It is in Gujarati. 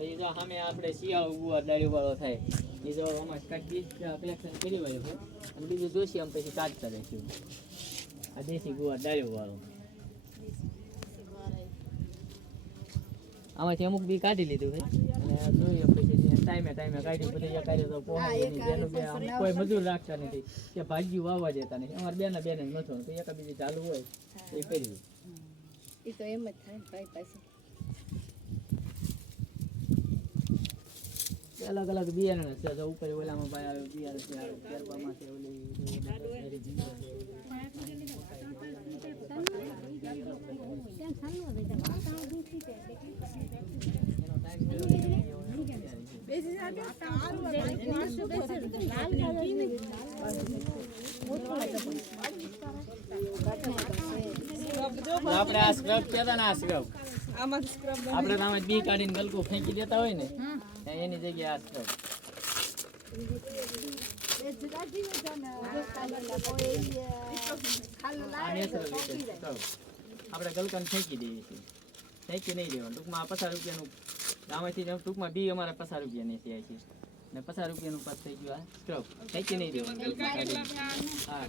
પછી જો સામે આપણે શિયાળો ગુવાર ડાળી વાળો થાય. એ જો અમારે કાંઈક કલેક્શન કરી વાળ્યું છે. અને બીજું જોશી આમ પછી કાઢતા રહીશું આ દેશી ગુવા ડાળીઓ વાળો આમાંથી અમુક બી કાઢી લીધું છે. અને જોઈએ પછી ટાઈમે ટાઈમે કાઢી બધી હારે તો આમ કોઈ મજૂર રાખતા નથી. કે ભાજીઓ વાવવા જતા નથી. અમારે બેના બેને જ નથો તો એક બીજી ચાલુ હોય એ કર્યું. એ તો એમ જ થાય ભાઈ પાસે અલગ અલગ બિયારણ છે. તો ઉપર ઓલામાં ભાઈ આવે, બિયારણ છે, આવે કેરપામાં છે, ઓલી આપણે આ સ્ક્રબ કહેતા ને આ સ્ક્રબ આપણે આમાં બી કાઢીને ગલકું ફેંકી દેતા હોય ને એની જગ્યાએ આ સ્ક્રબ આપણે ગલકાને ફેંકી દઈએ છીએ. ફેંકી નહીં દેવાનું. ટૂંકમાં પચાસ રૂપિયાનું આમાંથી જેમ ટૂંકમાં બી અમારે પચાસ રૂપિયા થયા છે. ને પચાસ રૂપિયાનું પાસ થઈ ગયું આ સ્ક્રબ ફેંકી નહીં દેવાનું. હા.